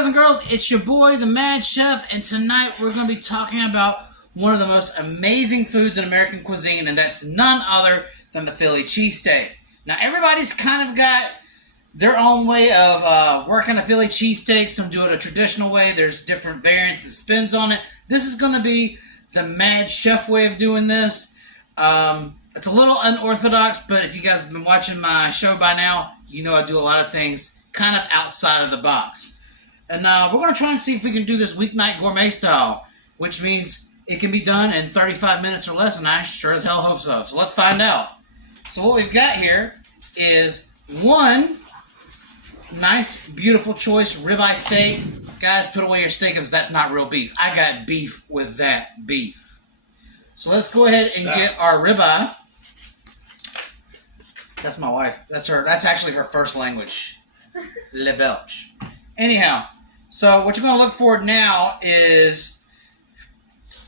guys and girls, it's your boy, the Mad Chef, and tonight we're going to be talking about one of the most amazing foods in American cuisine, and that's none other than the Philly cheesesteak. Now, everybody's kind of got their own way of working a Philly cheesesteak. Some do it a traditional way. There's different variants and spins on it. This is going to be the Mad Chef way of doing this. It's a little unorthodox, but if you guys have been watching my show by now, you know I do a lot of things kind of outside of the box. And we're going to try and see if we can do this weeknight gourmet style, which means it can be done in 35 minutes or less, and I sure as hell hope so. So let's find out. So what we've got here is one nice, beautiful choice ribeye steak. Guys, put away your steak because that's not real beef. I got beef with that beef. So let's go ahead and get our ribeye. That's my wife. That's her. That's actually her first language. Le Belge. Anyhow, so what you're going to look for now is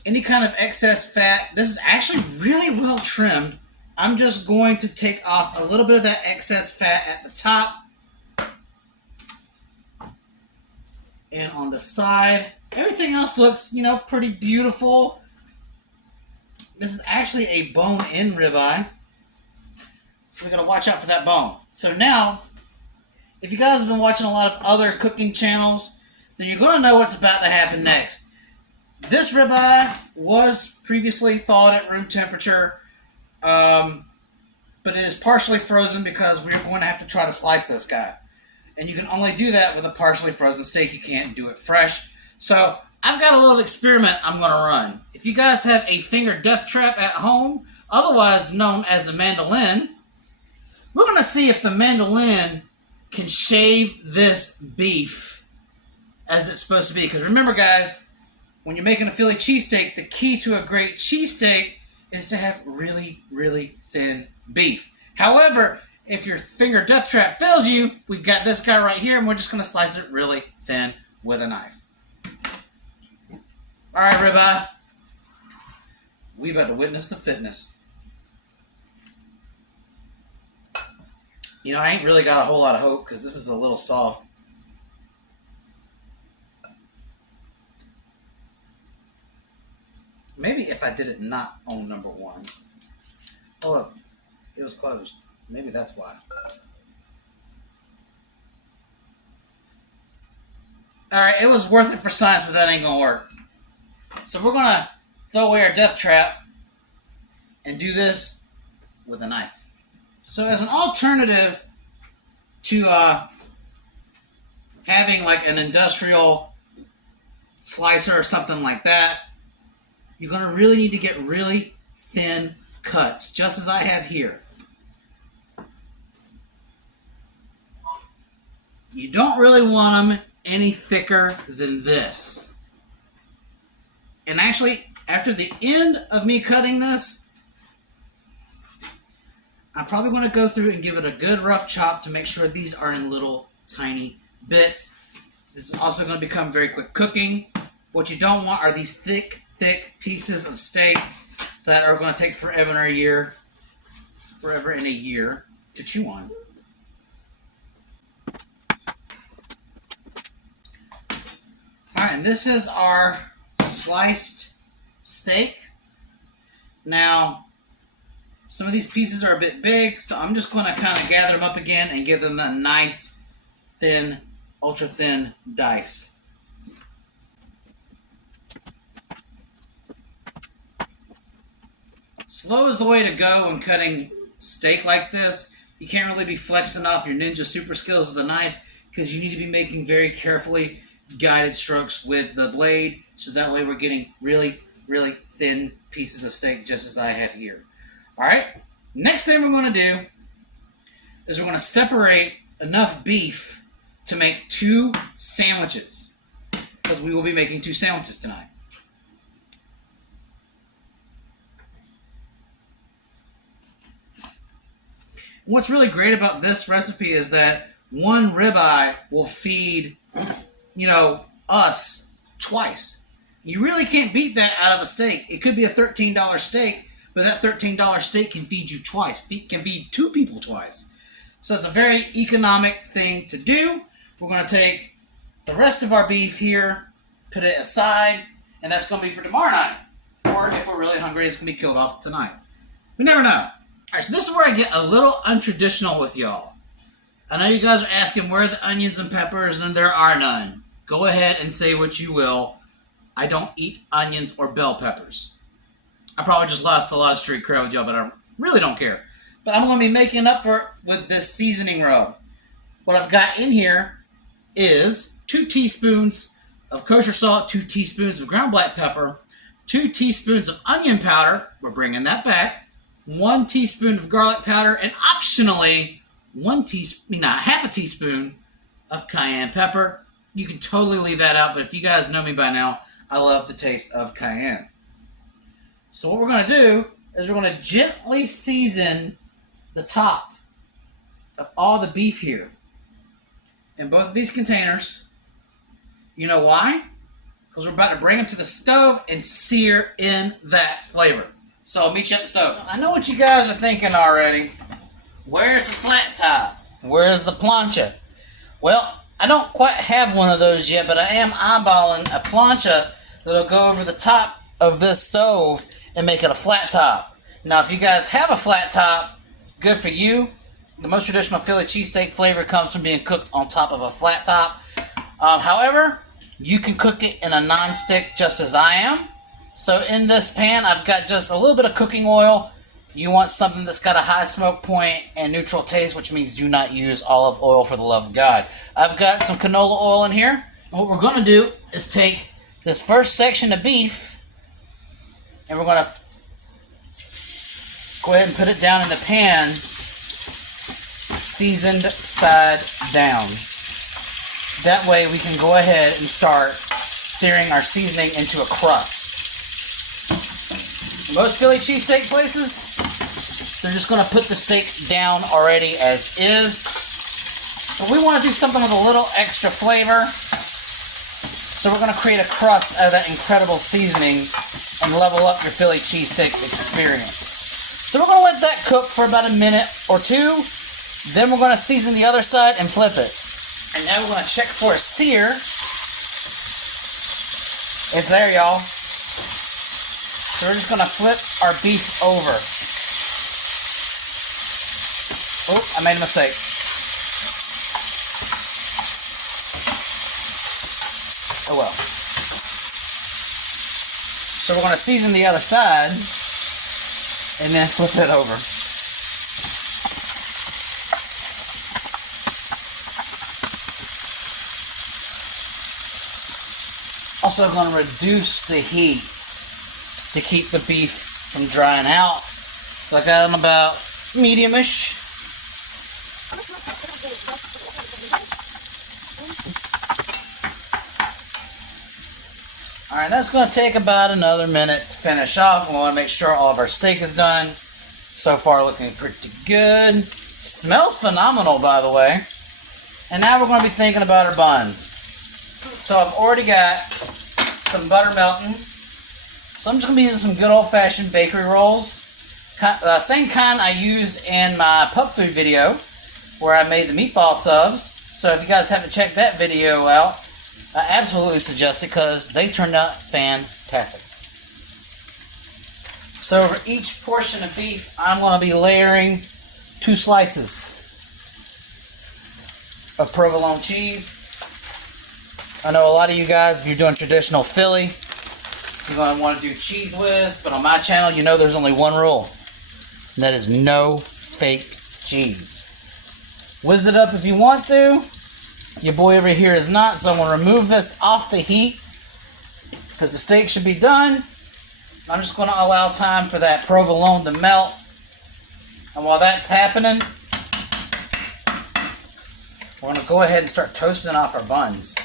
any kind of excess fat. This is actually really well trimmed. I'm just going to take off a little bit of that excess fat at the top and on the side. Everything else looks, pretty beautiful. This is actually a bone-in ribeye, so we got to watch out for that bone. So now, if you guys have been watching a lot of other cooking channels, then you're going to know what's about to happen next. This ribeye was previously thawed at room temperature, but it is partially frozen because we're going to have to try to slice this guy. And you can only do that with a partially frozen steak. You can't do it fresh. So I've got a little experiment I'm going to run. If you guys have a finger death trap at home, otherwise known as the mandolin, we're going to see if the mandolin can shave this beef as it's supposed to be. Because remember, guys, when you're making a Philly cheesesteak, the key to a great cheesesteak is to have really, really thin beef. However, if your finger death trap fails you, we've got this guy right here, and we're just going to slice it really thin with a knife. All right, ribeye. We about to witness the fitness. I ain't really got a whole lot of hope because this is a little soft. Maybe if I did it not on number one. Oh, look. It was closed. Maybe that's why. Alright, it was worth it for science, but that ain't going to work. So we're going to throw away our death trap and do this with a knife. So as an alternative to having like an industrial slicer or something like that, you're going to really need to get really thin cuts, just as I have here. You don't really want them any thicker than this. And actually, after the end of me cutting this, I'm probably going to go through and give it a good rough chop to make sure these are in little tiny bits. This is also going to become very quick cooking. What you don't want are these thick pieces of steak that are going to take forever and a year to chew on. Alright, and this is our sliced steak. Now, some of these pieces are a bit big, so I'm just going to kind of gather them up again and give them that nice, thin, ultra-thin dice. Slow is the way to go when cutting steak like this. You can't really be flexing off your ninja super skills with a knife because you need to be making very carefully guided strokes with the blade, so that way we're getting really, really thin pieces of steak just as I have here. Alright, next thing we're going to do is we're going to separate enough beef to make 2 sandwiches, because we will be making 2 sandwiches tonight. What's really great about this recipe is that one ribeye will feed, us twice. You really can't beat that out of a steak. It could be a $13 steak, but that $13 steak can feed you twice. Can feed 2 people twice. So it's a very economic thing to do. We're going to take the rest of our beef here, put it aside, and that's going to be for tomorrow night. Or if we're really hungry, it's going to be killed off tonight. We never know. All right, so this is where I get a little untraditional with y'all. I know you guys are asking where are the onions and peppers, and there are none. Go ahead and say what you will. I don't eat onions or bell peppers. I probably just lost a lot of street cred with y'all, but I really don't care. But I'm going to be making up for it with this seasoning rub. What I've got in here is 2 teaspoons of kosher salt, 2 teaspoons of ground black pepper, 2 teaspoons of onion powder, we're bringing that back, 1 teaspoon of garlic powder, and optionally, half a teaspoon of cayenne pepper. You can totally leave that out, but if you guys know me by now, I love the taste of cayenne. So what we're going to do is we're going to gently season the top of all the beef here in both of these containers. You know why? Because we're about to bring them to the stove and sear in that flavor. So I'll meet you at the stove. I know what you guys are thinking already. Where's the flat top? Where's the plancha? Well, I don't quite have one of those yet, but I am eyeballing a plancha that'll go over the top of this stove and make it a flat top. Now, if you guys have a flat top, good for you. The most traditional Philly cheesesteak flavor comes from being cooked on top of a flat top. However, you can cook it in a non-stick just as I am. So in this pan, I've got just a little bit of cooking oil. You want something that's got a high smoke point and neutral taste, which means do not use olive oil for the love of God. I've got some canola oil in here. And what we're going to do is take this first section of beef and we're going to go ahead and put it down in the pan, seasoned side down. That way we can go ahead and start searing our seasoning into a crust. Most Philly cheesesteak places, they're just going to put the steak down already as is. But we want to do something with a little extra flavor. So we're going to create a crust out of that incredible seasoning and level up your Philly cheesesteak experience. So we're going to let that cook for about a minute or two. Then we're going to season the other side and flip it. And now we're going to check for a sear. It's there, y'all. So we're just going to flip our beef over. Oh, I made a mistake. Oh well. So we're going to season the other side and then flip it over. Also going to reduce the heat to keep the beef from drying out. So I got them about medium-ish. Alright, that's going to take about another minute to finish off. We want to make sure all of our steak is done. So far looking pretty good. Smells phenomenal, by the way. And now we're going to be thinking about our buns. So I've already got some butter melting. So I'm just going to be using some good old-fashioned bakery rolls. Same kind I used in my pup food video where I made the meatball subs. So if you guys haven't checked that video out, I absolutely suggest it because they turned out fantastic. So over each portion of beef, I'm going to be layering 2 slices of provolone cheese. I know a lot of you guys, if you're doing traditional Philly, you're going to want to do cheese whiz, but on my channel, you know there's only one rule, and that is no fake cheese. Whiz it up if you want to. Your boy over here is not, so I'm going to remove this off the heat because the steak should be done. I'm just going to allow time for that provolone to melt. And while that's happening, we're going to go ahead and start toasting off our buns.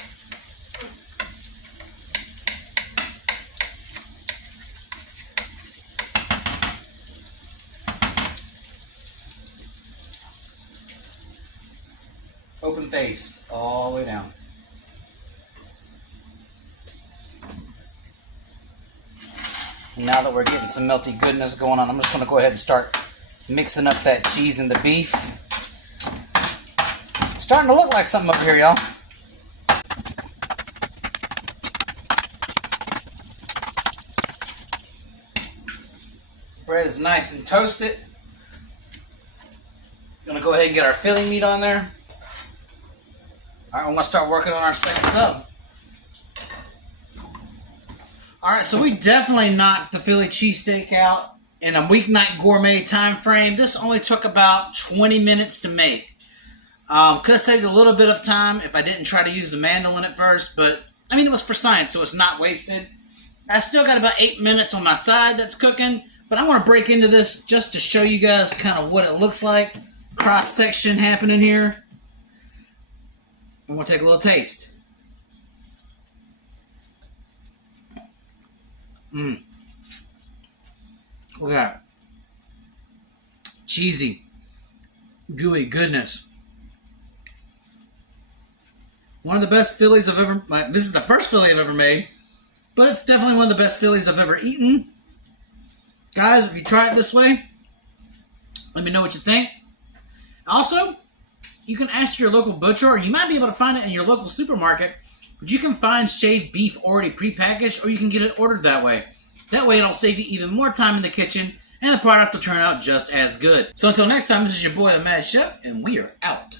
Open-faced all the way down. And now that we're getting some melty goodness going on, I'm just going to go ahead and start mixing up that cheese and the beef. It's starting to look like something up here, y'all. bread is nice and toasted. We're gonna go ahead and get our Philly meat on there. All right, we're gonna start working on our second sub. All right, so we definitely knocked the Philly cheesesteak out in a weeknight gourmet time frame. This only took about 20 minutes to make. Could have saved a little bit of time if I didn't try to use the mandolin at first, but I mean, it was for science, so it's not wasted. I still got about 8 minutes on my side that's cooking, but I want to break into this just to show you guys kind of what it looks like. Cross-section happening here. And we'll take a little taste. Look at that. Cheesy. Gooey goodness. One of the best Phillies I've ever... This is the first Philly I've ever made, but it's definitely one of the best Phillies I've ever eaten. Guys, if you try it this way, let me know what you think. Also, you can ask your local butcher, or you might be able to find it in your local supermarket, but you can find shaved beef already prepackaged, or you can get it ordered that way. That way it'll save you even more time in the kitchen, and the product will turn out just as good. So until next time, this is your boy, the Mad Chef, and we are out.